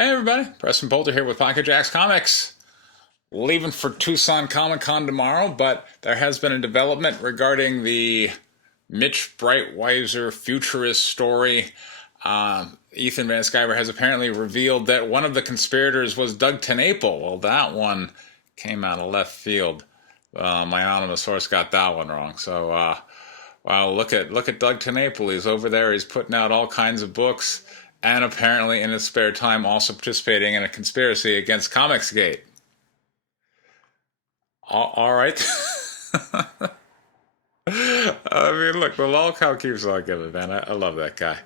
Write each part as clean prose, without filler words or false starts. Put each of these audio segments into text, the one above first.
Hey everybody, Preston Bolter here with Pocket Jacks Comics. Leaving for Tucson Comic Con tomorrow, but there has been a development regarding the Mitch Breitweiser Futurist story. Ethan Van Sciver has apparently revealed that one of the conspirators was Doug TenNapel. Well, that one came out of left field. My anonymous source got that one wrong. So, wow, look at Doug TenNapel. He's over there. He's putting out all kinds of books, and apparently in his spare time also participating in a conspiracy against Comicsgate. All right. I mean, look, the lol cow keeps on giving, man. I love that guy.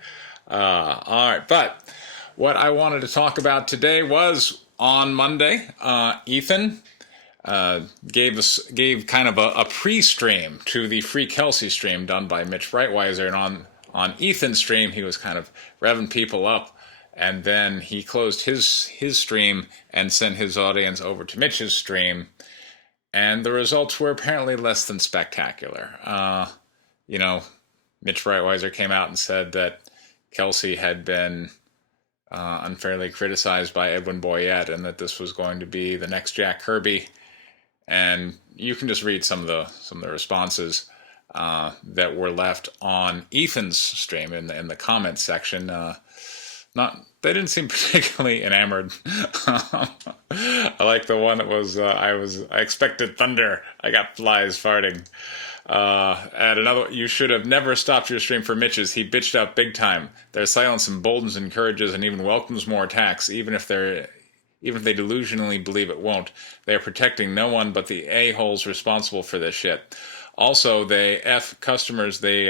All right, but what I wanted to talk about today was on Monday, Ethan gave kind of a pre-stream to the Free Kelsey stream done by Mitch Breitweiser, and on Ethan's stream he was kind of revving people up, and then he closed his stream and sent his audience over to Mitch's stream, and the results were apparently less than spectacular. Mitch Breitweiser came out and said that Kelsey had been unfairly criticized by Edwin Boyette, and that this was going to be the next Jack Kirby. And you can just read some of the responses that were left on Ethan's stream in the comments section. They didn't seem particularly enamored. I like the one that was I expected thunder. I got flies farting. And another, you should have never stopped your stream for Mitch's. He bitched out big time. Their silence emboldens, encourages, and even welcomes more attacks, even if they delusionally believe it won't. They are protecting no one but the a-holes responsible for this shit. Also, they F customers. They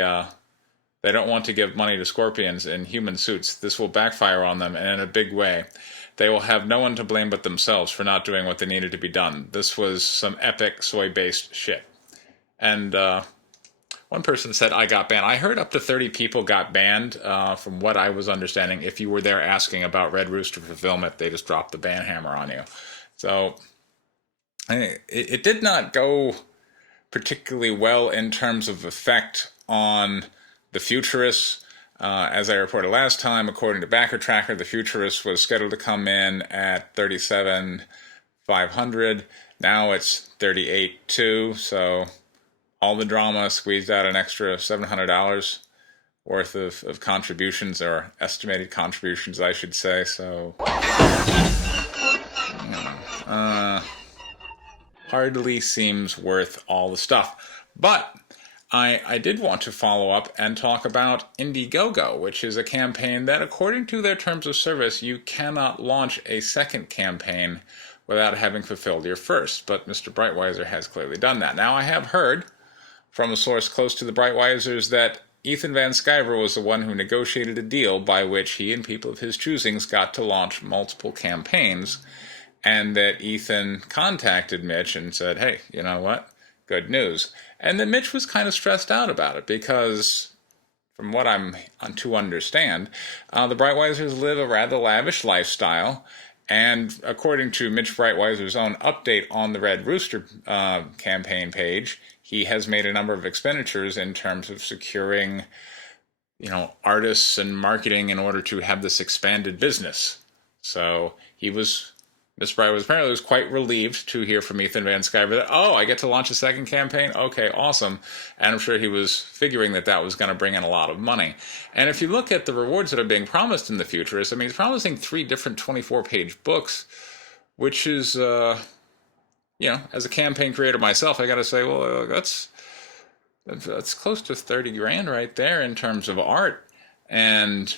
don't want to give money to scorpions in human suits. This will backfire on them, and in a big way. They will have no one to blame but themselves for not doing what they needed to be done. This was some epic soy-based shit. And one person said, I got banned. I heard up to 30 people got banned, from what I was understanding. If you were there asking about Red Rooster fulfillment, they just dropped the ban hammer on you. So it did not go particularly well in terms of effect on the Futurists. As I reported last time, according to Backer Tracker, the Futurists was scheduled to come in at 37,500. Now it's 38,200. So all the drama squeezed out an extra $700 worth of contributions, or estimated contributions, I should say. So hardly seems worth all the stuff. But I did want to follow up and talk about Indiegogo, which is a campaign that, according to their terms of service, you cannot launch a second campaign without having fulfilled your first. But Mr. Breitweiser has clearly done that. Now, I have heard from a source close to the Breitweisers that Ethan Van Sciver was the one who negotiated a deal by which he and people of his choosings got to launch multiple campaigns, and that Ethan contacted Mitch and said, hey, you know what? Good news. And then Mitch was kind of stressed out about it because, from what I'm to understand, the Breitweisers live a rather lavish lifestyle. And according to Mitch Breitweiser's own update on the Red Rooster campaign page, he has made a number of expenditures in terms of securing, artists and marketing in order to have this expanded business. So Mr. Breitweiser apparently was quite relieved to hear from Ethan Van Sciver that, I get to launch a second campaign? Okay, awesome. And I'm sure he was figuring that was going to bring in a lot of money. And if you look at the rewards that are being promised in the Futurists, I mean, he's promising 3 different 24-page books, which is, as a campaign creator myself, I got to say, well, that's close to 30 grand right there in terms of art. And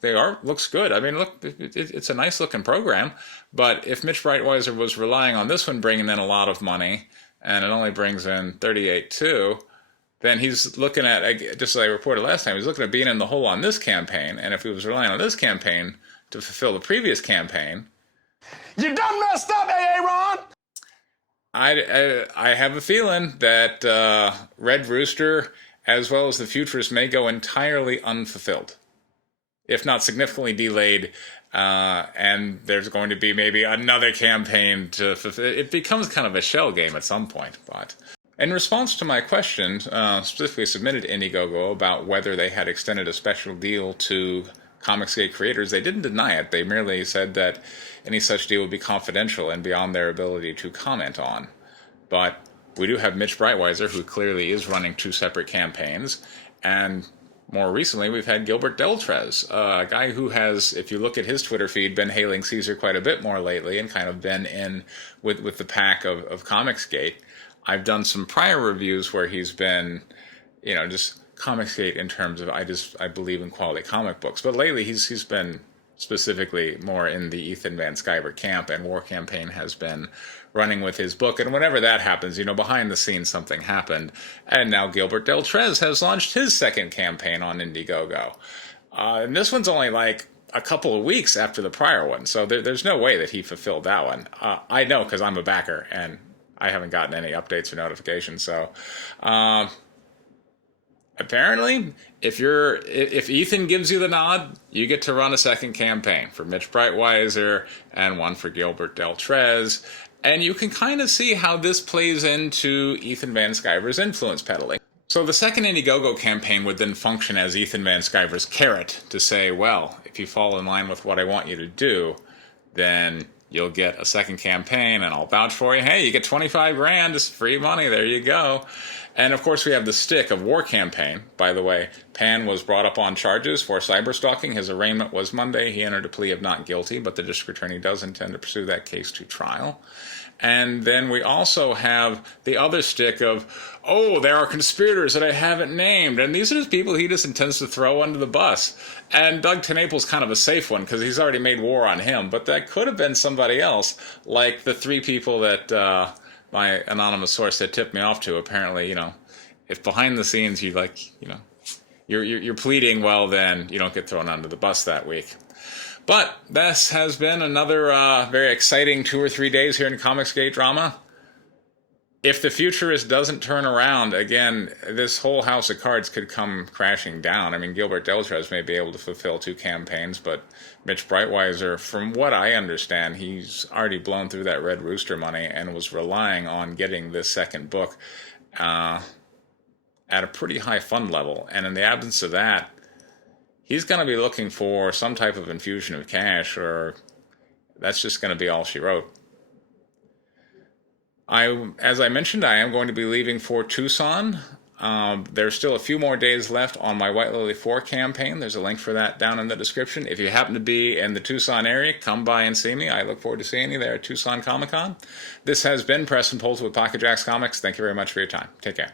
the art looks good. I mean, look, it's a nice looking program, but if Mitch Breitweiser was relying on this one bringing in a lot of money, and it only brings in 38.2, then he's looking at, just as I reported last time, he's looking at being in the hole on this campaign, and if he was relying on this campaign to fulfill the previous campaign, you done messed up, Aaron! I have a feeling that Red Rooster, as well as the Futurists, may go entirely unfulfilled, if not significantly delayed, and there's going to be maybe another campaign to fulfill. It becomes kind of a shell game at some point. But in response to my question, specifically submitted to Indiegogo about whether they had extended a special deal to Comicsgate creators, they didn't deny it. They merely said that any such deal would be confidential and beyond their ability to comment on. But we do have Mitch Breitweiser, who clearly is running 2 separate campaigns, and more recently we've had Gilbert Deltres, a guy who has, if you look at his Twitter feed, been hailing Caesar quite a bit more lately and kind of been in with the pack of Comicsgate. I've done some prior reviews where he's been, just Comicsgate in terms of I believe in quality comic books, but lately he's been specifically more in the Ethan Van Sciver camp, and War Campaign has been running with his book. And whenever that happens, behind the scenes something happened, and now Gilbert Deltres has launched his second campaign on Indiegogo. And this one's only like a couple of weeks after the prior one, so there's no way that he fulfilled that one. I know, because I'm a backer, and I haven't gotten any updates or notifications, so apparently, if Ethan gives you the nod, you get to run a second campaign for Mitch Breitweiser and one for Gilbert Deltres, and you can kind of see how this plays into Ethan Van Sciver's influence peddling. So the second Indiegogo campaign would then function as Ethan Van Sciver's carrot to say, well, if you fall in line with what I want you to do, then you'll get a second campaign, and I'll vouch for you. Hey, you get 25 grand, it's free money, there you go. And of course we have the stick of War Campaign. By the way, Pan was brought up on charges for cyberstalking. His arraignment was Monday. He entered a plea of not guilty, but the district attorney does intend to pursue that case to trial. And then we also have the other stick of, there are conspirators that I haven't named, and these are just people he just intends to throw under the bus. And Doug TenNapel's kind of a safe one, because he's already made war on him, but that could have been somebody else, like the 3 people that my anonymous source had tipped me off to. Apparently, if behind the scenes you're pleading, well, then you don't get thrown under the bus that week. But this has been another very exciting 2 or 3 days here in Comicsgate drama. If the Futurist doesn't turn around, again, this whole house of cards could come crashing down. I mean, Gilbert Deltres may be able to fulfill 2 campaigns, but Mitch Breitweiser, from what I understand, he's already blown through that Red Rooster money and was relying on getting this second book at a pretty high fund level. And in the absence of that, he's going to be looking for some type of infusion of cash, or that's just going to be all she wrote. As I mentioned, I am going to be leaving for Tucson. There's still a few more days left on my White Lily 4 campaign. There's a link for that down in the description. If you happen to be in the Tucson area, come by and see me. I look forward to seeing you there at Tucson Comic Con. This has been Preston Poulter with Pocket Jacks Comics. Thank you very much for your time. Take care.